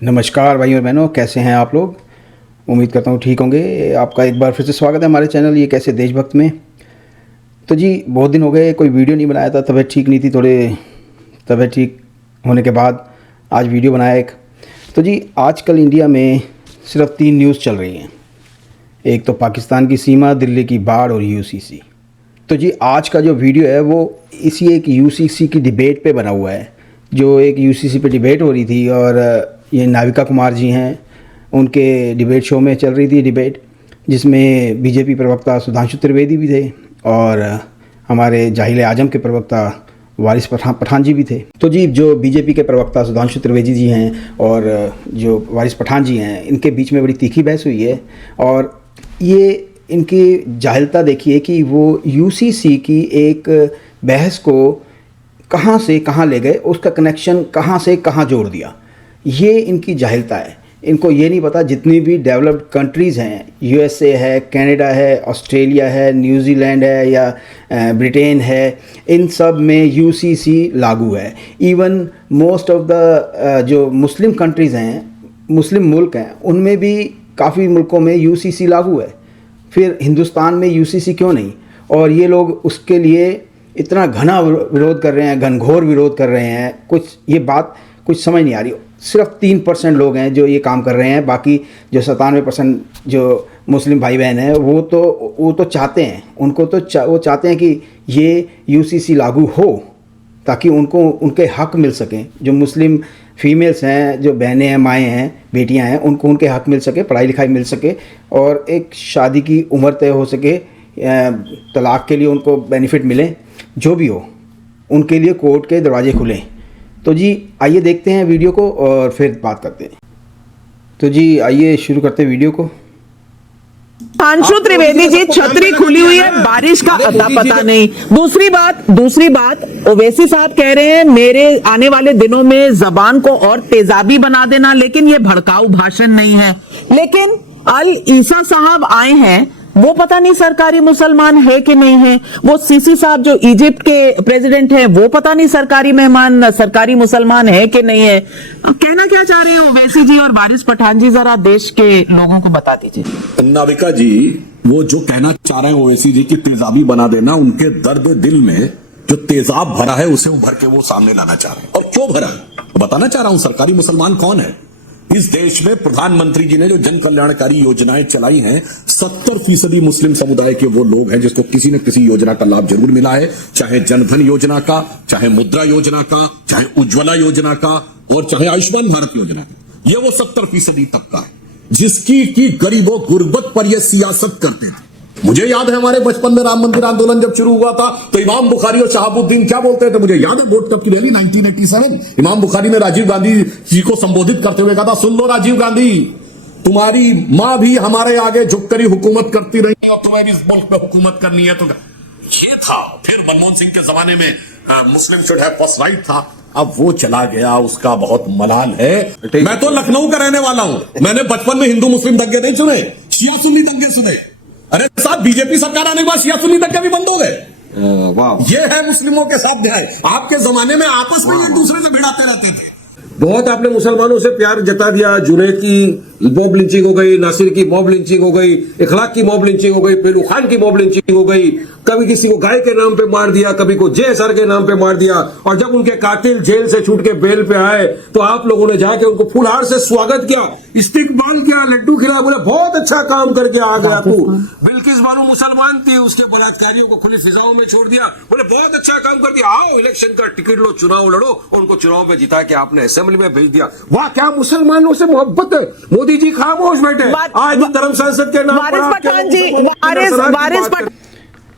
नमस्कार भाइयों और बहनों, कैसे हैं आप लोग। उम्मीद करता हूँ ठीक होंगे। आपका एक बार फिर से स्वागत है हमारे चैनल ये कैसे देशभक्त में। तो जी बहुत दिन हो गए कोई वीडियो नहीं बनाया था, तबीयत ठीक नहीं थी। थोड़े तबीयत ठीक होने के बाद आज वीडियो बनाया एक। तो जी आजकल इंडिया में सिर्फ 3 न्यूज़ चल रही हैं। एक तो पाकिस्तान की सीमा, दिल्ली की बाढ़ और यूसीसी। तो जी आज का जो वीडियो है वो इसी एक यूसीसी की डिबेट पे बना हुआ है। जो एक यूसीसी पे डिबेट हो रही थी और ये नाविका कुमार जी हैं, उनके डिबेट शो में चल रही थी डिबेट, जिसमें बीजेपी प्रवक्ता सुधांशु त्रिवेदी भी थे और हमारे जाहिल आजम के प्रवक्ता वारिस पठान जी भी थे। तो जी जो बीजेपी के प्रवक्ता सुधांशु त्रिवेदी जी हैं और जो वारिस पठान जी हैं, इनके बीच में बड़ी तीखी बहस हुई है। और ये इनकी जाहिलता देखिए कि वो यूसीसी की एक बहस को कहाँ से कहाँ ले गए, उसका कनेक्शन कहाँ से कहाँ जोड़ दिया। ये इनकी जाहिलता है। इनको ये नहीं पता जितनी भी डेवलप्ड कंट्रीज़ हैं, यूएसए है, कनाडा है, ऑस्ट्रेलिया है, न्यूजीलैंड है या ब्रिटेन है, इन सब में यूसीसी लागू है। इवन मोस्ट ऑफ द जो मुस्लिम कंट्रीज़ हैं, मुस्लिम मुल्क हैं, उनमें भी काफ़ी मुल्कों में यूसीसी लागू है। फिर हिंदुस्तान में यूसीसी क्यों नहीं? और ये लोग उसके लिए इतना घना विरोध कर रहे हैं, घनघोर विरोध कर रहे हैं। ये बात कुछ समझ नहीं आ रही। सिर्फ 3% लोग हैं जो ये काम कर रहे हैं, बाकी जो 97% जो मुस्लिम भाई बहन हैं वो तो चाहते हैं, उनको तो वो चाहते हैं कि ये यूसीसी लागू हो ताकि उनको उनके हक मिल सकें। जो मुस्लिम फीमेल्स हैं, जो बहनें हैं, माएँ हैं, बेटियां हैं, उनको उनके हक मिल सके, पढ़ाई लिखाई मिल सके और एक शादी की उम्र तय हो सके, तलाक के लिए उनको बेनिफिट मिले। जो भी हो उनके लिए कोर्ट के दरवाजे खुलें। तो जी आइए देखते हैं वीडियो को और फिर बात करते हैं। तो जी आइए शुरू करते हैं वीडियो को। सुधांशु त्रिवेदी जी, छतरी खुली हुई है, बारिश का अता पता नहीं। दूसरी बात ओवैसी साहब कह रहे हैं मेरे आने वाले दिनों में जबान को और तेजाबी बना देना, लेकिन ये भड़काऊ भाषण नहीं है। लेकिन अल ईसा साहब आए हैं, वो पता नहीं सरकारी मुसलमान है कि नहीं है। वो सीसी साहब जो इजिप्ट के प्रेसिडेंट हैं, वो पता नहीं सरकारी मेहमान, सरकारी मुसलमान है कि नहीं है। कहना क्या चाह रहे हो ओवैसी जी और वारिस पठान जी, जरा देश के लोगों को बता दीजिए। नाविका जी, वो जो कहना चाह रहे हैं ओवैसी जी की तेजाबी बना देना, उनके दर्द दिल में जो तेजाब भरा है उसे उभर के वो सामने लाना चाह रहे हैं। और क्यों भरा बताना चाह रहा हूं। सरकारी मुसलमान कौन है इस देश में? प्रधानमंत्री जी ने जो जन कल्याणकारी योजनाएं चलाई हैं, 70% मुस्लिम समुदाय के वो लोग हैं जिसको किसी न किसी योजना का लाभ जरूर मिला है। चाहे जनधन योजना का, चाहे मुद्रा योजना का, चाहे उज्ज्वला योजना का और चाहे आयुष्मान भारत योजना का। ये वो 70% तबका है जिसकी की गरीबों गुर्बत पर यह सियासत करते थे। मुझे याद है हमारे बचपन में राम मंदिर आंदोलन जब शुरू हुआ था तो इमाम बुखारी और शहाबुद्दीन क्या बोलते थे? मुझे याद है वोट कब की रैली 1987, इमाम बुखारी ने राजीव गांधी जी को संबोधित करते हुए कहा था, सुन लो राजीव गांधी, तुम्हारी मां भी हमारे आगे झुककर ही हुकूमत करती रही है और तुम्हें भी इस मुल्क में हुकूमत करनी है। तो ये था। फिर मनमोहन सिंह के जमाने में मुस्लिम शुड हैव फर्स्ट राइट था। अब वो चला गया, उसका बहुत मलाल है। मैं तो लखनऊ का रहने वाला हूं। मैंने बचपन में हिंदू मुस्लिम दंगे नहीं सुने, शिया सुन्नी दंगे सुने। अरे साहब, बीजेपी सरकार आने के बाद शिया सुन्नी दंगे भी बंद हो गए। ये है मुस्लिमों के साथ न्याय। आपके जमाने में आपस में एक दूसरे से भिड़ाते रहते थे। बहुत आपने मुसलमानों से प्यार जता दिया। जुनैद की मॉब लिंचिंग हो गई, नासिर की मॉब लिंचिंग हो गई, इखलाक की मॉब लिंचिंग हो गई, पेलू खान की मॉब लिंचिंग हो गई। कभी किसी को गाय के नाम पे मार दिया, कभी को जेएसआर के नाम पे मार दिया। और जब उनके कातिल जेल से छूट के बेल पे आए तो आप लोगों ने जाके उनको फूलहार से स्वागत किया, इस्तकबाल किया, लड्डू खिलाया, बोले बहुत अच्छा काम करके आ गया तू। बिल्किस बानो मुसलमान थी, उसके बलात्कारियों को खुली फिजाओं में छोड़ दिया, बोले बहुत अच्छा काम कर दिया, आओ इलेक्शन का टिकट लो, चुनाव लड़ो। उनको चुनाव में जिता के आपने असेंबली में भेज दिया। वाह, क्या मुसलमानों से मोहब्बत है। मोदी जी खामोश बैठे, आज भी धर्म संसद के नाम पर।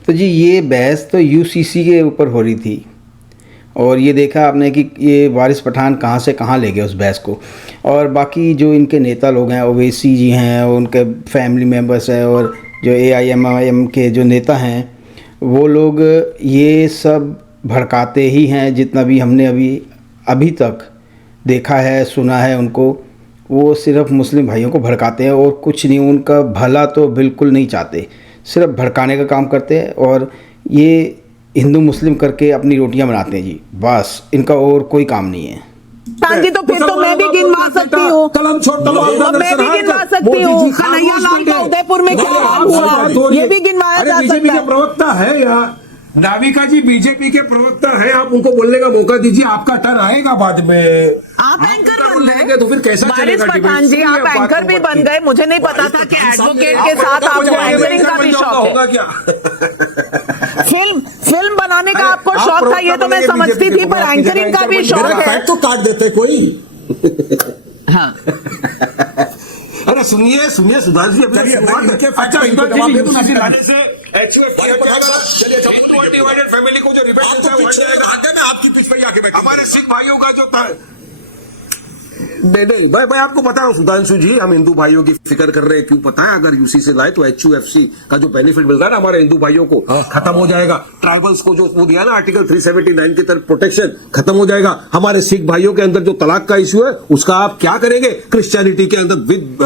तो जी ये बहस तो यूसीसी के ऊपर हो रही थी और ये देखा आपने कि ये वारिस पठान कहाँ से कहाँ ले गए उस बहस को। और बाकी जो इनके नेता लोग हैं, ओवैसी जी हैं, उनके फैमिली मेम्बर्स हैं और जो AIMIM के जो नेता हैं, वो लोग ये सब भड़काते ही हैं। जितना भी हमने अभी तक देखा है, सुना है उनको, वो सिर्फ मुस्लिम भाइयों को भड़काते हैं और कुछ नहीं। उनका भला तो बिल्कुल नहीं चाहते, सिर्फ भड़काने का काम करते हैं। और ये हिंदू मुस्लिम करके अपनी रोटियां बनाते हैं जी, बस इनका और कोई काम नहीं है। जी तो फिर तो मैं भी गिनवा सकती हूँ, कलम छोड़ मैं भी गिनवा सकती हूँ। कन्हैया लाल का उदयपुर में क्या हाल हुआ, ये भी गिनवाया जा बीजेपी सकता के है। प्रवक्ता है या नाविका जी बीजेपी के प्रवक्ता हैं, आप उनको बोलने का मौका दीजिए, आपका टर्न आएगा बाद में। आप एंकर बन बोलेंगे गए तो फिर कैसा वारिस चलेगा पठान जी, आप एंकर भी बन गए। मुझे नहीं पता था कि एडवोकेट के साथ आपको एंकरिंग का भी शौक होगा है। क्या? फिल्म बनाने का आपको आप शौक था, ये तो मैं प्रवक्ता समझती बनेंगे थी, पर बीजेपी के एंकरिंग का भी मेरा शौक है। फैक्ट तो काट देते कोई। अरे सुनिए सुनिए सुधांशु जी, चलिए, अपनी मैं शुरुआत इनके है। फैक्ट अच्छा, पे इनको इनका जवाब जी, दे दूं, यूसीसी मैं लाने से HUFT चलिए, अनडिवाइडेड फैमिली को जो रिबेट आपको पीछे आगे मैं आपकी पिछ पे आके बैठा हमारे सिख भाइयों का जो था, नहीं मैं आपको बता रहा हूँ सुधांशु जी, हम हिंदू भाइयों की फिक्र कर रहे हैं। क्यों पता है, अगर यूसी से लाए तो HUFC का जो बेनिफिट मिल रहा है ना हमारे हिंदू भाइयों को, खत्म हो जाएगा। ट्राइबल्स को जो वो दिया ना आर्टिकल 379 की तरफ प्रोटेक्शन, खत्म हो जाएगा। हमारे सिख भाइयों के अंदर जो तलाक का इश्यू है उसका आप क्या करेंगे? क्रिश्चियनिटी के अंदर विद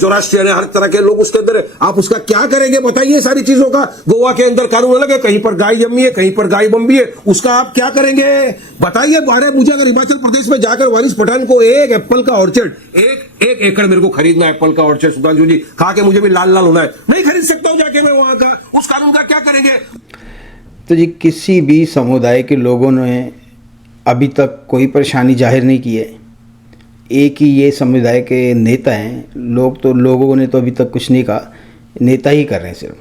जोरास्ट्रियन हर तरह के लोग उसके अंदर है, आप उसका क्या करेंगे? बताइए सारी चीजों का। गोवा के अंदर कानून अलग है, कहीं पर गाय जम्मी है, कहीं पर गाय बम्बी है, उसका आप क्या करेंगे? बताइए। बारह मुझे अगर हिमाचल प्रदेश में जाकर वारिस पठान को एक एप्पल का ऑर्चर्ड, एक एकड़ मेरे को खरीदना है एप्पल का ऑर्चर्ड, सुधांशु जी खा के मुझे भी लाल लाल होना है, नहीं खरीद सकता हूं जाके मैं वहां का, उस कानून का क्या करेंगे? तो जी किसी भी समुदाय के लोगों ने अभी तक कोई परेशानी जाहिर नहीं की है। एक ही ये समुदाय के नेता हैं, लोगों ने तो अभी तक कुछ नहीं कहा, नेता ही कर रहे हैं सिर्फ।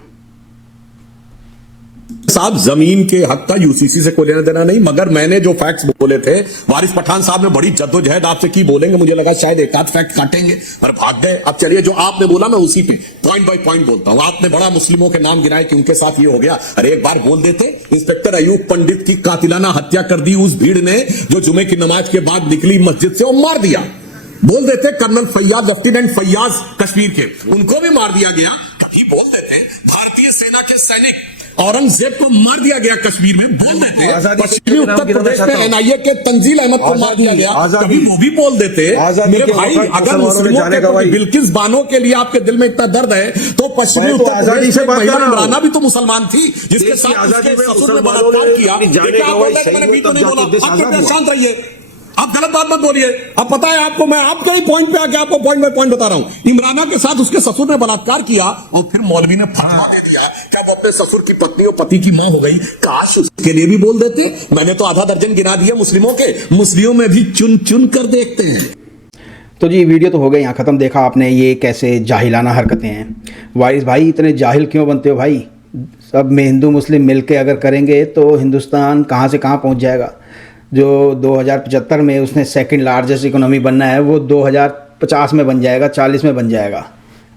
साहब जमीन के हक का यूसीसी से कोई लेना देना नहीं, मगर मैंने जो फैक्ट्स बोले थे, वारिस पठान साहब ने बड़ी जद्दोजहद आपसे की, बोलेंगे मुझे लगा शायद एक आध फैक्ट काटेंगे पर भाग गए। अब चलिए जो आपने बोला मैं उसी पे पॉइंट बाय पॉइंट बोलता हूं। आपने बड़ा मुस्लिमों के नाम गिनाए कि उनके साथ ये हो गया, अरे एक बार बोल देते, इंस्पेक्टर अयूब पंडित की कातिलाना हत्या कर दी उस भीड़ ने जो जुमे की नमाज के बाद निकली मस्जिद से और मार दिया। बोल देते कर्नल फैयाज, लेफ्टिनेंट फैयाज कश्मीर के, उनको भी मार दिया गया। कभी बोल देते भारतीय सेना के सैनिक औरंगजेब को मार दिया गया कश्मीर में, बोल देते पश्चिमी उत्तर प्रदेश में NIA के तंजील अहमद को मार दिया गया, कभी वो भी बोल देते। मेरे भाई अगर मुस्लिमों के बिल्किस बानो के लिए आपके दिल में इतना दर्द है तो पश्चिमी उत्तर प्रदेश में महिला इमराना भी तो मुस्लमान थी जिसके साथ उसके ससुर ने बलात्कार किया। मैंने भी तो नहीं बोला, आप शांत रहिए, आप गलत बात मत बोलिए। अब पता है आपको, मैं आपके ही पॉइंट पे आके आपको पॉइंट बाय पॉइंट बता रहा हूं। इमराना के साथ उसके ससुर ने बलात्कार किया और फिर मौलवी ने फतवा दे दिया कि अब अपने ससुर की पत्नी और पति की मां हो गई। काश उसके लिए भी बोल देते। मैंने तो आधा दर्जन गिना दिए मुस्लिमों के, मुस्लिमों में भी चुन चुन कर देखते हैं। तो जी वीडियो तो हो गई यहाँ ख़त्म। देखा आपने ये कैसे जाहिलाना हरकतें हैं। वारिस भाई इतने जाहिल क्यों बनते हो भाई? सब में हिंदू मुस्लिम मिल के अगर करेंगे तो हिंदुस्तान कहाँ से कहाँ पहुँच जाएगा। जो 2075 में उसने सेकंड लार्जेस्ट इकोनॉमी बनना है वो 2050 में बन जाएगा, 40 में बन जाएगा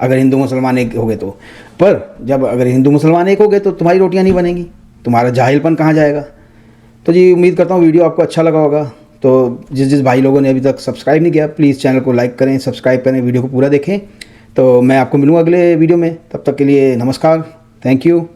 अगर हिंदू मुसलमान एक हो गए तो। पर जब अगर हिंदू मुसलमान एक हो गए तो तुम्हारी रोटियां नहीं बनेंगी, तुम्हारा जाहिलपन कहाँ जाएगा। तो जी उम्मीद करता हूँ वीडियो आपको अच्छा लगा होगा। तो जिस भाई लोगों ने अभी तक सब्सक्राइब नहीं किया प्लीज़ चैनल को लाइक करें, सब्सक्राइब करें, वीडियो को पूरा देखें। तो मैं आपको मिलूँगा अगले वीडियो में, तब तक के लिए नमस्कार, थैंक यू।